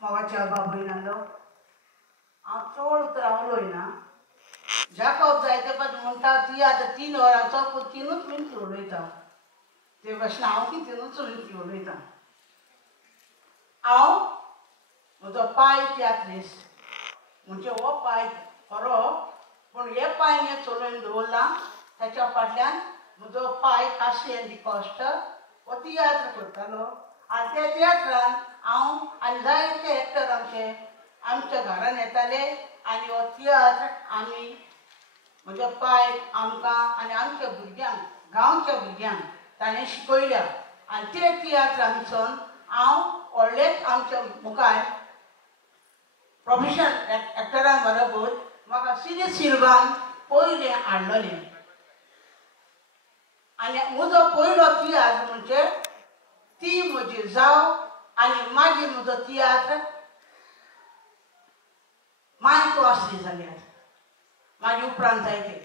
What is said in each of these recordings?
मोगाच्या बाबयनालो हांव चड उतरावलोय ना जाकोब जायते पासून म्हणटा ती आतां 3 वरांचो पूण 3च मिनट उलयता ते भाशेन हांव कितेंच उलयता हांव म्हजो पांय तियात्रीस म्हणजे हो पांय खरो पूण हे पांय हे चलोवन दवरला ताच्या फाटल्यान म्हजो पांय काशेन दी कॉस्ट हो तियात्र करतालो आनी त्या तियात्रान हांव आनी जायते एक्टर आमच्या घरान येताले आनी हो तियात्र आमी म्हज्या पांय आमकां आनी आमच्या भुरग्यांक गांवच्या भुरग्यांक ताणें शिकयल्या आनी ते तियात्रांसून हांव व्हडलेच आमच्या मुखार प्रोफेशनल एक्टरां बरोबर म्हाका सिल्वान पयलें हाडलोलें आनी म्हजो पयलो तियात्र म्हणजे ती म्हजी जाव आनी मागीर म्हजो तियात्र माय तूं आसली जाल्यार मागीर उपरांत जायते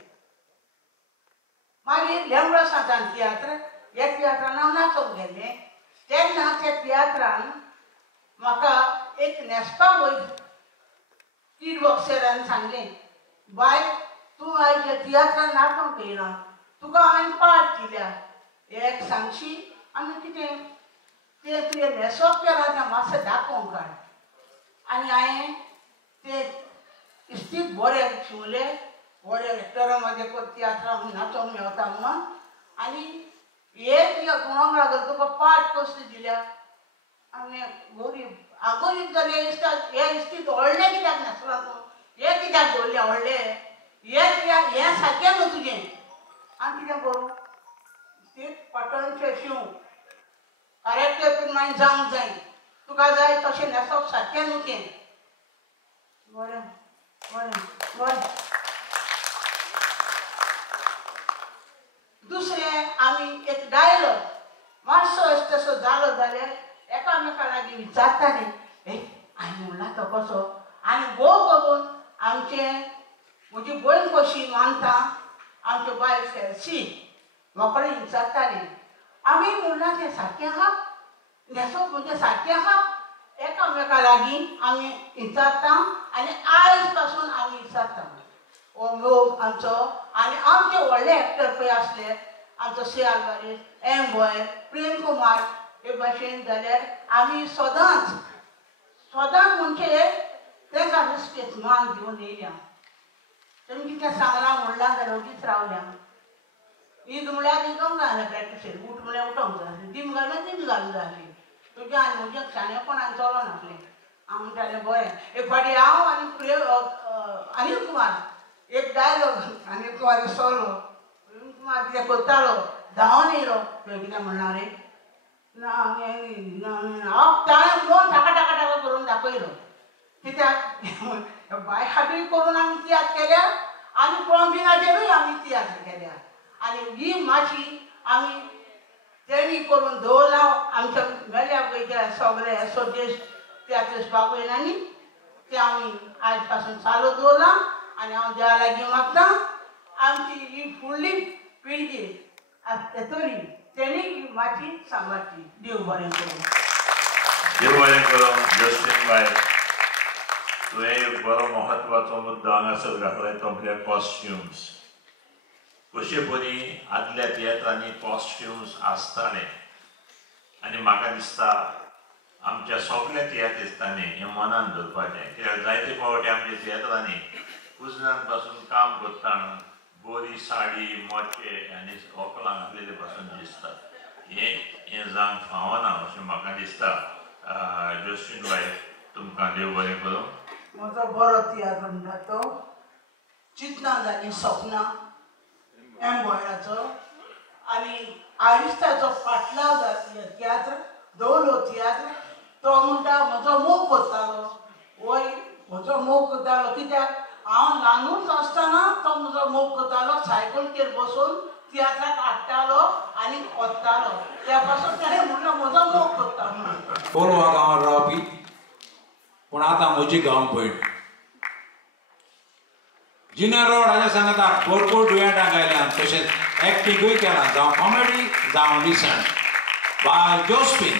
मागीर लेंबडो सांतान तियात्र ह्या तियात्रान हांव नाचोंक गेल्लें तेन्ना त्या तियात्रान म्हाका एक न्हेसपाक वयर किड बॉक्सरान सांगलें बाय तूं आयज ह्या तियात्रान नाचोंक येयना तुका हांवें पाट दिल्या एक सांगशी आनी कितें तें तुवें न्हेसप केलां तें मातशें दाखोवंक काड आनी हांवें तें इस्तीत बरें शिवलें बरें एक्टरा मदें तियात्रां नाचोंक मेवता म्हणून आनी एक गुणांक लागून तुका पाट कसली दिल्या आनी गरीब जालें दिसता हें इस्तीत व्हडलें कित्याक न्हेसलां तूं हें कित्याक दवरलें व्हडलें हें सारकें न्हू तुजें आनी कितें करूं इस्तीत पाटणचें शिंव करेक्टर पूण मागीर जावंक जाय तुका जाय तशें न्हेसप सारकें न्हू तें बरें बरें बरें दुसरें आमी एक डायलॉग मातसो तसो जालो जाल्यार एकामेका लागीं विचारताले हांवें म्हणला तो कसो आनी भोव करून म्हजी भयण कशी मानता आमचे बायल फेरशी म्हाका विचारताले आमी म्हणला तें सारकें आहा न्हेसप म्हणजे सारकें आहा एकामेका लागीं आमी विचारता आनी आयज पासून आमी विचारता हो मोग आमचो आनी आमचे व्हडले एक्टर पळय आसले आमचो सी आल्वारीस एम बॉय प्रेम कुमार हे भाशेन जाल्यार आमी सदांच म्हणजे ताका रिस्पेक्ट मान दिवन येयल्या तेमी कितें सांगलां म्हणलां जाल्यार उगीच रावल्या ईद म्हळ्यार न्हिदोंक जाय प्रॅक्टिसेर उठ म्हळ्यार उठोंक जाय आसलें दीम घालून दीम घालूंक जाय आसलें तुजें आनी म्हजें शाणेपणान चलो नासलें हांव म्हणटालें बरें एक फावटी हांव आनी अनिल कुमार एक डायलॉग अनिल कुमार सोलो प्रेम कुमार कितें करतालो धांवन येयलो कितें म्हणना रे ना हांव ताणें मोन टाका टाका टाका करून दाखयलो कित्याक बाय हाडूय करून आमी तियात्र केल्या आनी प्लॉम्बिंगाचेरूय आमी तियात्र केल्या आनी ही माची आमी तेणी करून दवरला आमच्या मेल्या पळय सगळे एसोसिएशन तियात्र बाबयनांनी ते आमी आयज पासून चालू दवरला आनी हांव देवा लागीं मागतां आमची ही फुडली पिळगी येतली तेणी ही माची सांबाळची देव बरें करूं देव बरें करूं जस्टीन बाय तुवें एक बरो महत्वाचो मुद्दो हांगासर घातलाय तो म्हळ्यार कॉस्ट्युम्स कशे परी आदल्या तियात्रांनी कॉस्ट्युम्स आसताले आनी म्हाका दिसता आमच्या सगळ्या तियात्रिस्तांनी हें मनान दवरपाचें कित्याक जायते फावटी आमच्या तियात्रांनी कुजनान पासून काम करतना बरी साडी मोचे आनी व्हंकलां घातलेले पासून दिसतात हें जावंक फावना अशें म्हाका दिसता जस्टीन बाय तुमकां देव बरें करूं म्हजो बरो तियात्र म्हणटा तो चिंतना जाली सपनां एम बॉयडाचो आनी आयुश्याचो फाटला तियात्र दवलो तियात्र तो म्हणटा म्हजो मोग करतालो वय म्हजो मोग करतालो कित्याक हांव ल्हानूच आसतना तो म्हजो मोग करतालो सायकलीचेर बसून तियात्राक हाडटालो आनी वचतालो त्या पासून ताणें म्हणलो म्हजो मोग करता म्हणून कोलवा गांवांत रावपी पूण आतां म्हजी गांव भयण जिना रोड हाच्या सांगता भरपूर दुयेंटांक आयल्यान तशेंच एक्टिंगूय केलां जावं कॉमेडी जावं लिसन बाय जोस्पिन